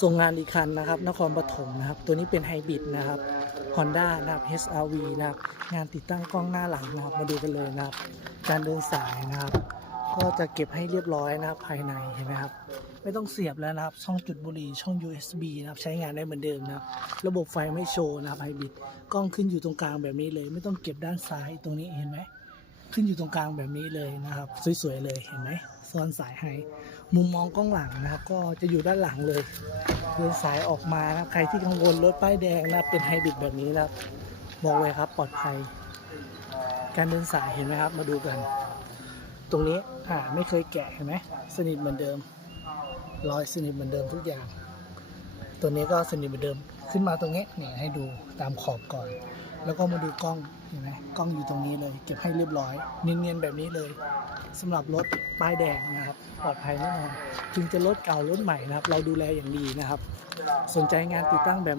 ส่งงานอีกคันนะครับ นครปฐมนะครับ ตัวนี้เป็นไฮบริดนะครับ Honda นะครับ HRV นะครับ งานติดตั้งกล้องหน้าหลังนะครับ มาดูกันเลยนะครับ การเดินสายนะครับ ก็จะเก็บให้เรียบร้อยนะครับ ภายในเห็นไหมครับ ไม่ต้องเสียบแล้วนะครับ ช่องจุดบุหรี่ช่อง USB นะครับ ใช้งานได้เหมือนเดิมนะครับ ระบบไฟไม่โชว์นะครับไฮบริด กล้องขึ้นอยู่ตรงกลางแบบนี้เลย ไม่ต้องเก็บด้านซ้ายตรงนี้เห็นไหม ขึ้นอยู่ตรงกลางแบบนี้เลยนะครับ สวยๆเลยเห็นไหมซ้อนสายให้มุมมองกล้องหลังนะครับ ก็จะอยู่ด้านหลังเลยเดินสายออกมานะครับใครที่กังวลรถป้ายแดงนะเป็นไฮบริดแบบนี้นะครับบอกเลยครับปลอดภัย การเดินสายเห็นไหมครับ มาดูกัน ตรงนี้อ่าไม่เคยแกะเห็นไหมสนิทเหมือนเดิมรอยสนิทเหมือนเดิมทุกอย่าง ตัวนี้ก็สนิทเหมือนเดิม ขึ้นมาตรงนี้เนี่ยให้ดูตามขอบก่อน แล้วก็มาดูกล้องเห็นไหมกล้องอยู่ตรงนี้เลย เก็บให้เรียบร้อย เนียนๆแบบนี้เลยสำหรับรถป้ายแดงนะครับปลอดภัยแน่นอนถึงจะรถเก่ารถใหม่นะครับ เราดูแลอย่างดีนะครับ สนใจงานติดตั้งแบบ